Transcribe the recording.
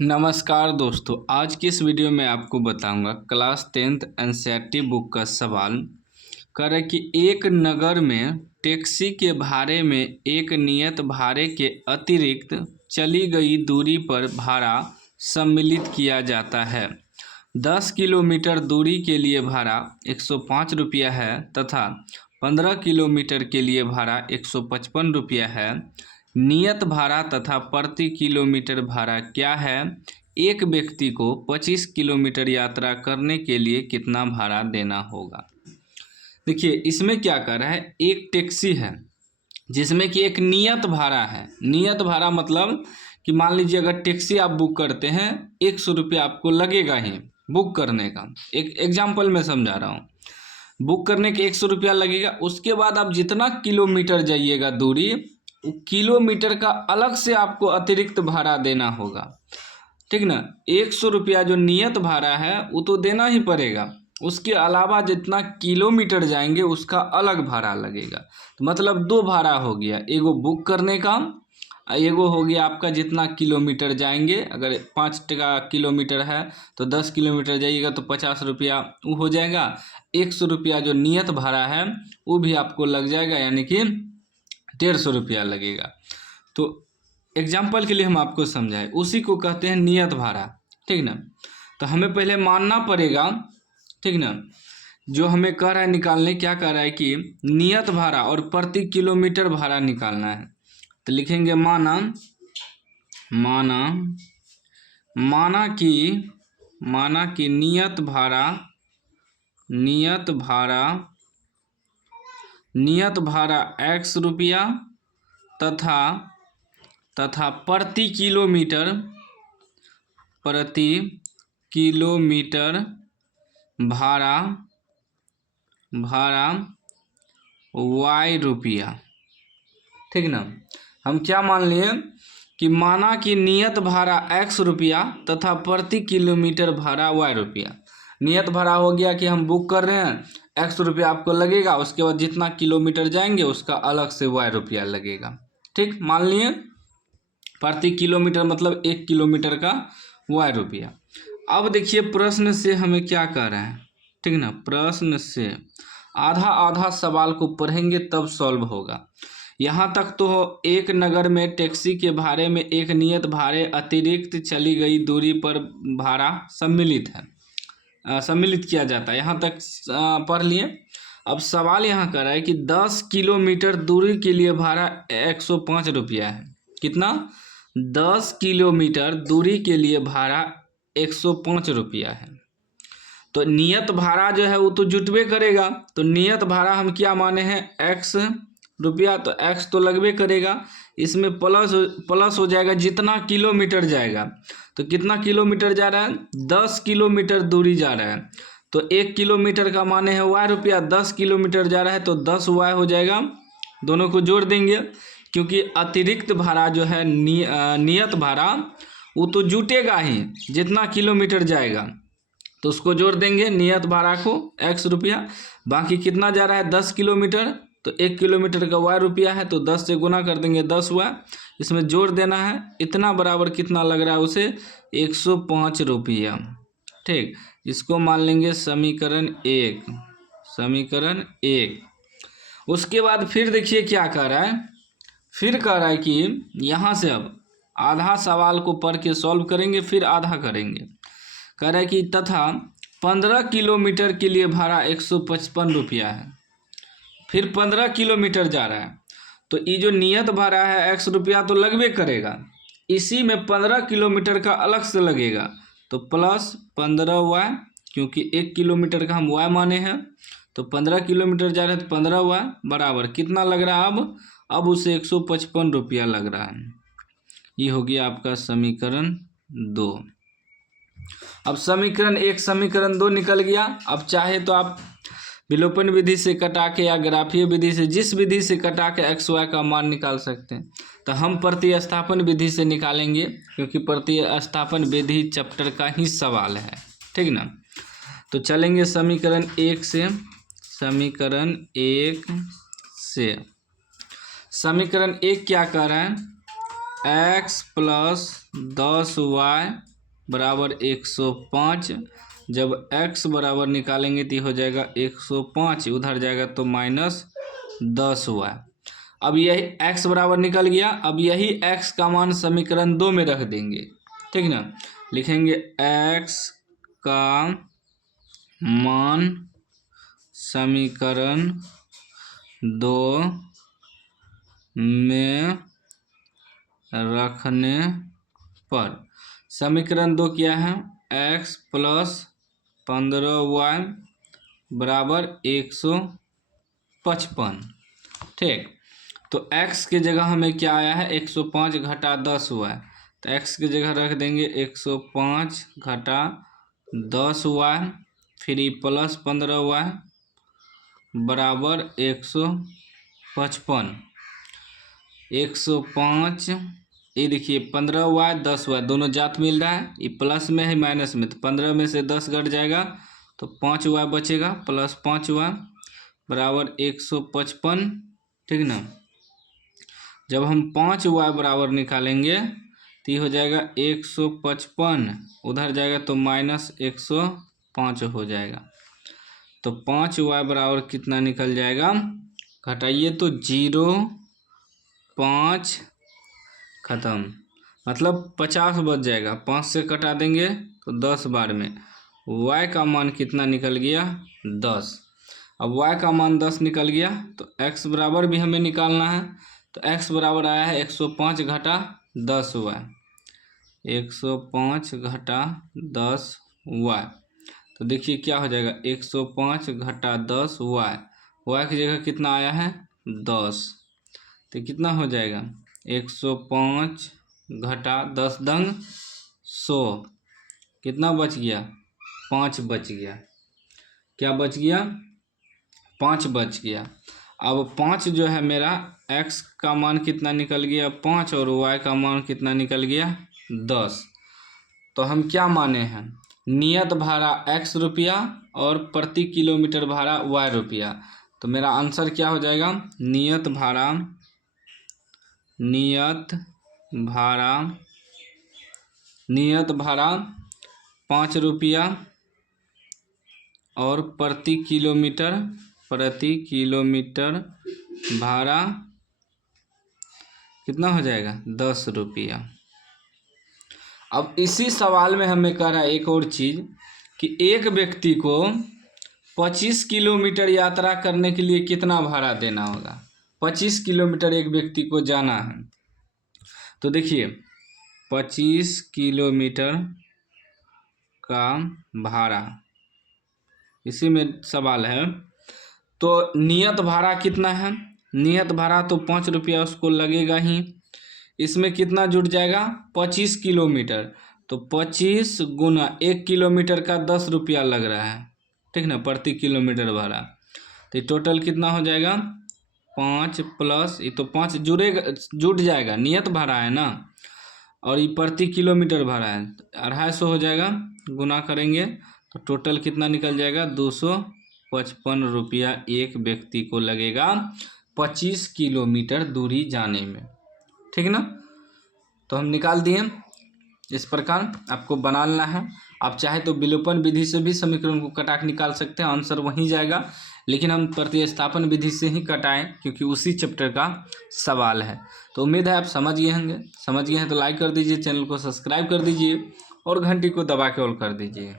नमस्कार दोस्तों, आज की इस वीडियो में आपको बताऊंगा क्लास 10th एनसीईआरटी बुक का सवाल कर है कि एक नगर में टैक्सी के भाड़े में एक नियत भाड़े के अतिरिक्त चली गई दूरी पर भाड़ा सम्मिलित किया जाता है। 10 किलोमीटर दूरी के लिए भाड़ा 105 रुपया है तथा 15 किलोमीटर के लिए भाड़ा 155 रुपया है। नियत भाड़ा तथा प्रति किलोमीटर भाड़ा क्या है? एक व्यक्ति को 25 किलोमीटर यात्रा करने के लिए कितना भाड़ा देना होगा? देखिए, इसमें क्या कर रहा है, एक टैक्सी है जिसमें कि एक नियत भाड़ा है। नियत भाड़ा मतलब कि मान लीजिए अगर टैक्सी आप बुक करते हैं 100 रुपया आपको लगेगा ही बुक करने का। एक एग्जाम्पल मैं समझा रहा हूँ। बुक करने के 100 रुपया लगेगा। उसके बाद आप जितना किलोमीटर जाइएगा दूरी, किलोमीटर का अलग से आपको अतिरिक्त भाड़ा देना होगा, ठीक ना। 100 रुपया जो नियत भाड़ा है वो तो देना ही पड़ेगा। उसके अलावा जितना किलोमीटर जाएंगे उसका अलग भाड़ा लगेगा। तो मतलब दो भाड़ा हो गया, एगो बुक करने का, एगो हो गया आपका जितना किलोमीटर जाएंगे। अगर 5 टका किलोमीटर है तो 10 किलोमीटर जाइएगा तो 50 रुपया वो हो जाएगा। 100 रुपया जो नियत भाड़ा है वो भी आपको लग जाएगा, यानी कि 150 रुपया लगेगा। तो एग्जाम्पल के लिए हम आपको समझाएं, उसी को कहते हैं नियत भाड़ा, ठीक ना। तो हमें पहले मानना पड़ेगा, ठीक ना। जो हमें कह रहा है निकालने, क्या कह रहा है कि नियत भाड़ा और प्रति किलोमीटर भाड़ा निकालना है। तो लिखेंगे माना कि नियत भाड़ा x रुपया तथा प्रति किलोमीटर भाड़ा y रुपया, ठीक ना। हम क्या मान लिए कि माना कि नियत भाड़ा x रुपया तथा प्रति किलोमीटर भाड़ा y रुपया। नियत भाड़ा हो गया कि हम बुक कर रहे हैं, 100 रुपया आपको लगेगा। उसके बाद जितना किलोमीटर जाएंगे उसका अलग से y रुपया लगेगा, ठीक। मान लिए प्रति किलोमीटर मतलब 1 किलोमीटर का y रुपया। अब देखिए प्रश्न से हमें क्या कह रहा है, ठीक ना। प्रश्न से आधा आधा सवाल को पढ़ेंगे तब सॉल्व होगा। यहाँ तक तो एक नगर में टैक्सी के भाड़े में एक नियत भाड़े अतिरिक्त चली गई दूरी पर भाड़ा सम्मिलित किया जाता है। यहाँ तक पढ़ लिए। अब सवाल यहाँ कर रहा है कि 10 किलोमीटर दूरी के लिए भाड़ा 105 रुपया है। कितना? 10 किलोमीटर दूरी के लिए भाड़ा 105 रुपया है। तो नियत भाड़ा जो है वो तो जुटबे करेगा। तो नियत भाड़ा हम क्या माने हैं, x रुपया, तो x तो लगबे करेगा। इसमें प्लस हो जाएगा जितना किलोमीटर जाएगा। तो कितना किलोमीटर जा रहा है, 10 किलोमीटर दूरी जा रहा है। तो 1 किलोमीटर का माने है y रुपया, 10 किलोमीटर जा रहा है तो 10 y हो जाएगा। दोनों को जोड़ देंगे, क्योंकि अतिरिक्त भाड़ा जो है नियत भाड़ा वो तो जुटेगा ही जितना किलोमीटर जाएगा। तो उसको जोड़ देंगे नियत भाड़ा को x रुपया। बाकी कितना जा रहा है, 10 किलोमीटर, तो 1 किलोमीटर का y रुपया है तो 10 से गुना कर देंगे 10 y। इसमें जोड़ देना है, इतना बराबर कितना लग रहा है उसे, 105 रुपया, ठीक। इसको मान लेंगे समीकरण 1। उसके बाद फिर देखिए क्या कह रहा है, फिर कह रहा है कि यहाँ से अब आधा सवाल को पढ़ के सॉल्व करेंगे, फिर आधा करेंगे। कह रहा है कि तथा 15 किलोमीटर के लिए भाड़ा 155 रुपया है। फिर 15 किलोमीटर जा रहा है तो ये जो नियत भाड़ा है x रुपया तो लगबे करेगा। इसी में 15 किलोमीटर का अलग से लगेगा, तो प्लस 15 y, क्योंकि 1 किलोमीटर का हम y माने हैं। तो 15 किलोमीटर जा रहे हैं तो 15 y बराबर कितना लग रहा है, अब उसे 155 रुपया लग रहा है। ये हो गया आपका समीकरण 2। अब समीकरण 1 समीकरण 2 निकल गया। अब चाहे तो आप विलोपन विधि से कटा के या ग्राफीय विधि से, जिस विधि से कटा के x y का मान निकाल सकते हैं। तो हम प्रतिस्थापन विधि से निकालेंगे, क्योंकि प्रतिस्थापन विधि चैप्टर का ही सवाल है, ठीक ना। तो चलेंगे समीकरण 1 से। समीकरण 1 क्या कह रहा है, x + 10y बराबर 105। जब x बराबर निकालेंगे तो हो जाएगा 105, उधर जाएगा तो -10y। अब यही x बराबर निकल गया। अब यही x का मान समीकरण 2 में रख देंगे, ठीक ना। लिखेंगे x का मान समीकरण 2 में रखने पर, समीकरण 2 क्या है, x + 15y बराबर 155। ठीक, तो x के जगह हमें क्या आया है, 105 घटा 10y। तो x की जगह रख देंगे 105 घटा 10y, फिर प्लस 15y बराबर 155। 105, ये देखिए 15y 10y दोनों जात मिल रहा है, ये प्लस में है माइनस में, तो 15 में से 10 घट जाएगा तो 5y बचेगा, प्लस 5y बराबर 155। ठीक ना। जब हम 5y बराबर निकालेंगे तो ये हो जाएगा 155, उधर जाएगा तो -105 हो जाएगा। तो 5y बराबर कितना निकल जाएगा, घटाइए तो 0,5 ख़त्म, मतलब 50 बच जाएगा। 5 से कटा देंगे तो 10 बार में y का मान कितना निकल गया, 10। अब y का मान 10 निकल गया तो x बराबर भी हमें निकालना है। तो x बराबर आया है 105 घटा 10y, 105 घटा 10y। तो देखिए क्या हो जाएगा, 105 घटा 10y, y की जगह कितना आया है 10, तो कितना हो जाएगा 105 घटा 10 दंग 100, कितना बच गया, 5 बच गया। क्या बच गया, 5 बच गया। अब 5 जो है मेरा, x का मान कितना निकल गया 5 और y का मान कितना निकल गया 10। तो हम क्या माने हैं, नियत भाड़ा x रुपया और प्रति किलोमीटर भाड़ा y रुपया। तो मेरा आंसर क्या हो जाएगा, नियत भाड़ा 5 रुपया और प्रति किलोमीटर भाड़ा कितना हो जाएगा 10 रुपया। अब इसी सवाल में हमें कह रहा है एक और चीज़ कि एक व्यक्ति को 25 किलोमीटर यात्रा करने के लिए कितना भाड़ा देना होगा। 25 किलोमीटर एक व्यक्ति को जाना है, तो देखिए 25 किलोमीटर का भाड़ा, इसी में सवाल है। तो नियत भाड़ा कितना है, नियत भाड़ा तो 5 रुपया उसको लगेगा ही। इसमें कितना जुट जाएगा 25 किलोमीटर, तो 25 गुना 1 किलोमीटर का 10 रुपया लग रहा है, ठीक ना, प्रति किलोमीटर भाड़ा। तो टोटल कितना हो जाएगा 5 प्लस ये तो 5 जुट जाएगा, नियत भाड़ा है ना, और ये प्रति किलोमीटर भाड़ा है, 250 हो जाएगा, गुना करेंगे तो टोटल कितना निकल जाएगा 255 रुपया एक व्यक्ति को लगेगा 25 किलोमीटर दूरी जाने में। ठीक ना। तो हम निकाल दिए। इस प्रकार आपको बनाना है। आप चाहे तो विलोपन विधि से भी समीकरण को कटा के निकाल सकते हैं, आंसर वहीं जाएगा, लेकिन हम प्रतिस्थापन विधि से ही कटाएं क्योंकि उसी चैप्टर का सवाल है। तो उम्मीद है आप समझ गए हैं तो लाइक कर दीजिए, चैनल को सब्सक्राइब कर दीजिए और घंटी को दबा के ऑल कर दीजिए।